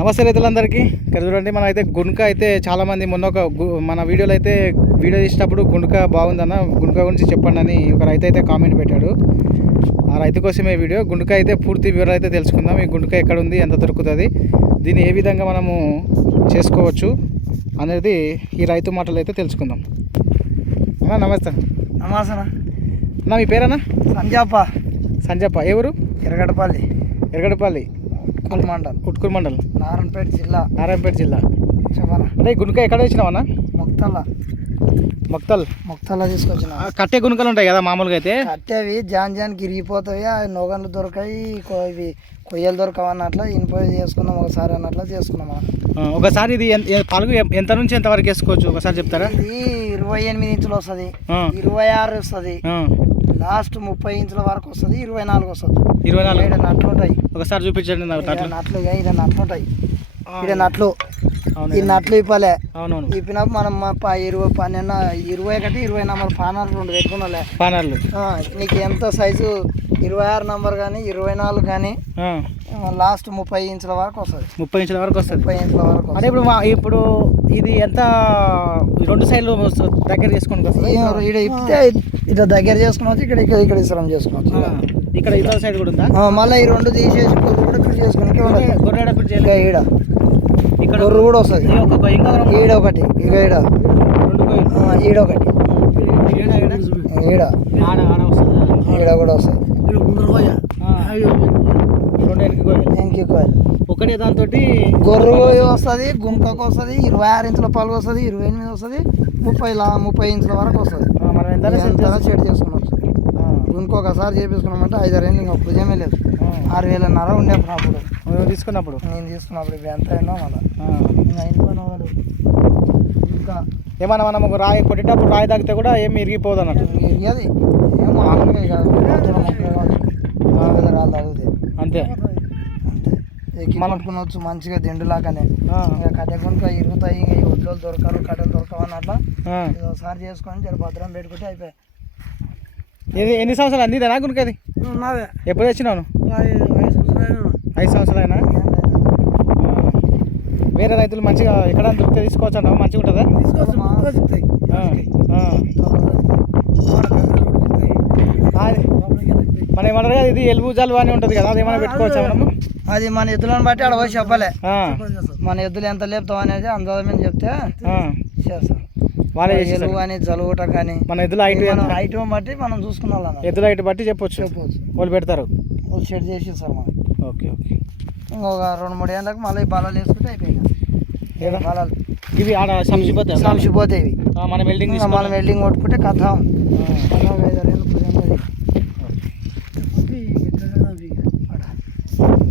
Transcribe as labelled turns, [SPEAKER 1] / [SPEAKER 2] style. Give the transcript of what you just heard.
[SPEAKER 1] నమస్తే రైతులందరికీ. ఇక్కడ చూడండి మనం అయితే గుణక అయితే చాలామంది మొన్న ఒక గు- మన వీడియోలో అయితే వీడియో తీసినప్పుడు గుణక బాగుందన్న గుణక గురించి చెప్పండి అని ఒక రైతు అయితే కామెంట్ పెట్టాడు. ఆ రైతు కోసమే వీడియో. గుండక అయితే పూర్తి వివరాలు అయితే తెలుసుకుందాం. ఈ గుండక ఎక్కడ ఉంది ఎంత దొరుకుతుంది దీన్ని ఏ విధంగా మనము చేసుకోవచ్చు అనేది ఈ రైతు మాటలు అయితే తెలుసుకుందాం. అన్న నమస్తే.
[SPEAKER 2] నమాసన
[SPEAKER 1] అన్న. మీ పేరన్నా?
[SPEAKER 2] సంజాప.
[SPEAKER 1] సంజప్ప ఏ ఊరు?
[SPEAKER 2] ఎరగడపల్లి
[SPEAKER 1] ఎరగడపల్లి
[SPEAKER 2] కుల్ మండల్.
[SPEAKER 1] ఉట్కూరు మండలం.
[SPEAKER 2] నారాయణపేట జిల్లా.
[SPEAKER 1] నారాయణపేట జిల్లా.
[SPEAKER 2] చెప్పనా?
[SPEAKER 1] అంటే ఈ గుండక ఎక్కడ వచ్చినావన్నా
[SPEAKER 2] ముక్తల
[SPEAKER 1] మక్తల్.
[SPEAKER 2] ముక్తల తీసుకొచ్చిన.
[SPEAKER 1] కట్టే గుణకలు ఉంటాయి కదా మామూలుగా అయితే?
[SPEAKER 2] కట్టేవి జాన్ జాన్కి ఇరిగిపోతాయి ఆ నొగన్లు దొరకాయి ఇవి కొయ్యలు దొరకవు అన్నట్ల ఇనుప చేసుకున్నాం ఒకసారి అన్నట్ల చేసుకున్నాం
[SPEAKER 1] ఒకసారి ఇది పలుగు ఎంత నుంచి ఎంత వరకు వేసుకోవచ్చు? ఒకసారి చెప్తారా?
[SPEAKER 2] ఇది ఇరవై ఎనిమిది ఇంచులు వస్తుంది. ఇరవై ఆరు వస్తుంది. లాస్ట్ ముప్పై ఇంచుల వరకు వస్తుంది ఇరవై నాలుగు వస్తుంది.
[SPEAKER 1] ఇరవై నాలుగు.
[SPEAKER 2] ఈడ నట్లు ఉంటాయి.
[SPEAKER 1] ఒకసారి చూపించండి
[SPEAKER 2] నట్లు ఈడ నట్లు ఉంటాయి. ఈడ నట్లు ఈ నట్లు ఇప్పలే
[SPEAKER 1] అవునవును.
[SPEAKER 2] ఇప్పినప్పుడు మనం ఇరవై పన్నెండు ఇరవై ఒకటి ఇరవై నెంబర్ పానాలు రెండు పెట్టుకున్నాలే.
[SPEAKER 1] పానర్లు
[SPEAKER 2] ఆ, నీకు ఎంత సైజు ఇరవై ఆరు నెంబర్ కానీ ఇరవై నాలుగు కానీ లాస్ట్ ముప్పై ఇంచుల వరకు వస్తుంది.
[SPEAKER 1] ముప్పై ఇంచుల వరకు వస్తుంది.
[SPEAKER 2] ముప్పై ఇంచుల వరకు
[SPEAKER 1] అంటే ఇప్పుడు ఇప్పుడు ఇది ఎంత రెండు సైడ్లు దగ్గర వస్తుంది?
[SPEAKER 2] ఇక్కడ ఇప్పితే ఇట్లా దగ్గర చేసుకోవచ్చు ఇక్కడ ఇక్కడ ఇక్కడ ఇస్రం చేసుకోవచ్చు
[SPEAKER 1] ఇక్కడ ఇతర సైడ్ కూడా ఉందా?
[SPEAKER 2] మళ్ళీ ఈ రెండు తీసేసి గొర్రె కూడా ఇక్కడ చేసుకుని
[SPEAKER 1] గొర్రెడ కుర్చీ
[SPEAKER 2] ఇక ఈడ.
[SPEAKER 1] ఇక్కడ
[SPEAKER 2] గొర్రె కూడా వస్తుంది. ఈడ ఒకటి ఇక ఈడ. ఈడ ఒకటి.
[SPEAKER 1] ఈడ, ఈడ
[SPEAKER 2] కూడా వస్తుంది.
[SPEAKER 1] ఒకటే దాంతో
[SPEAKER 2] గొర్రె గోయి వస్తుంది గుంకకు వస్తుంది ఇరవై ఆరు ఇంచుల పలుగు వస్తుంది ఇరవై ఎనిమిది వస్తుంది ముప్పై లా ముప్పై ఇంచుల వరకు వస్తుంది.
[SPEAKER 1] మనం ఎంత
[SPEAKER 2] సెట్ చేసుకున్నాం. గుంకు ఒకసారి చేపించుకున్నామంటే ఐదారు ఏళ్ళు ఇంకా భుజమే లేదు. ఆరు వేలన్నర ఉండే అప్పుడు.
[SPEAKER 1] తీసుకున్నప్పుడు?
[SPEAKER 2] నేను తీసుకున్నప్పుడు ఇప్పుడు ఎంత అయినా మళ్ళీ. ఇంకా ఇంట్లో ఇంకా
[SPEAKER 1] ఏమన్నా మనం ఒక రాయి కొట్టేటప్పుడు రాయి తాగితే కూడా ఏమి ఇరిగిపోదు అన్నట్టు.
[SPEAKER 2] ఇరిగేది?
[SPEAKER 1] అంతే.
[SPEAKER 2] కొనుక్కునవచ్చు మంచిగా దిండులాగానే. ఇంకా కట్టె కొనుక ఇరుగుతాయి ఇంకా ఈ ఒడ్లు దొరకరు కట్టెలు దొరకవు అన్నట్ల.
[SPEAKER 1] ఆ.
[SPEAKER 2] ఇది ఒకసారి చేసుకొని జర భద్రం పెట్టుకుంటే అయిపోయాయి
[SPEAKER 1] ఎన్ని ఎన్ని సంవత్సరాలు? అంది? గుణకది
[SPEAKER 2] నాదే.
[SPEAKER 1] ఎప్పుడు వచ్చినావు ఐదు సంవత్సరాలు అయినా వేరే రైతులు మంచిగా ఎక్కడ దొరికితే తీసుకోవచ్చు అంటావా? మంచిగా ఉంటుందా? ఆ, ఆ. అది. మన ఏమన్నారు కదా ఇది ఎలుగు జలుబు అని ఉంటుంది కదా అది ఏమైనా పెట్టుకోవచ్చా మనము
[SPEAKER 2] అది మన ఎద్దులను బట్టి ఆడ పోయి చెప్పలే. మన ఎద్దులు ఎంత లేపుతాం అనేది అందమైన చెప్తే
[SPEAKER 1] ఆ.
[SPEAKER 2] చేస్తాం
[SPEAKER 1] వాళ్ళే
[SPEAKER 2] ఎలుగు కానీ జలుగుట కానీ
[SPEAKER 1] మన ఎద్దుల హైట్
[SPEAKER 2] హైట్ బట్టి మనం చూసుకున్నాం
[SPEAKER 1] ఎద్దుల హైట్ బట్టి చెప్పొచ్చు.
[SPEAKER 2] చెప్పవచ్చు
[SPEAKER 1] వాళ్ళు పెడతారు.
[SPEAKER 2] వాళ్ళు షెడ్ చేసి సార్ మనం.
[SPEAKER 1] Okay okay.
[SPEAKER 2] ఇంకొక రెండు మూడు ఏళ్ళకి మళ్ళీ బలాలు వేసుకుంటే అయిపోయింది
[SPEAKER 1] ఏదా?
[SPEAKER 2] బలాలు.
[SPEAKER 1] ఇవి ఆడ సంసిపోతాయి
[SPEAKER 2] సంసిపోతాయి ఇవి.
[SPEAKER 1] మనం వెల్డింగ్
[SPEAKER 2] మనం వెల్డింగ్ కొట్టుకుంటే కథ.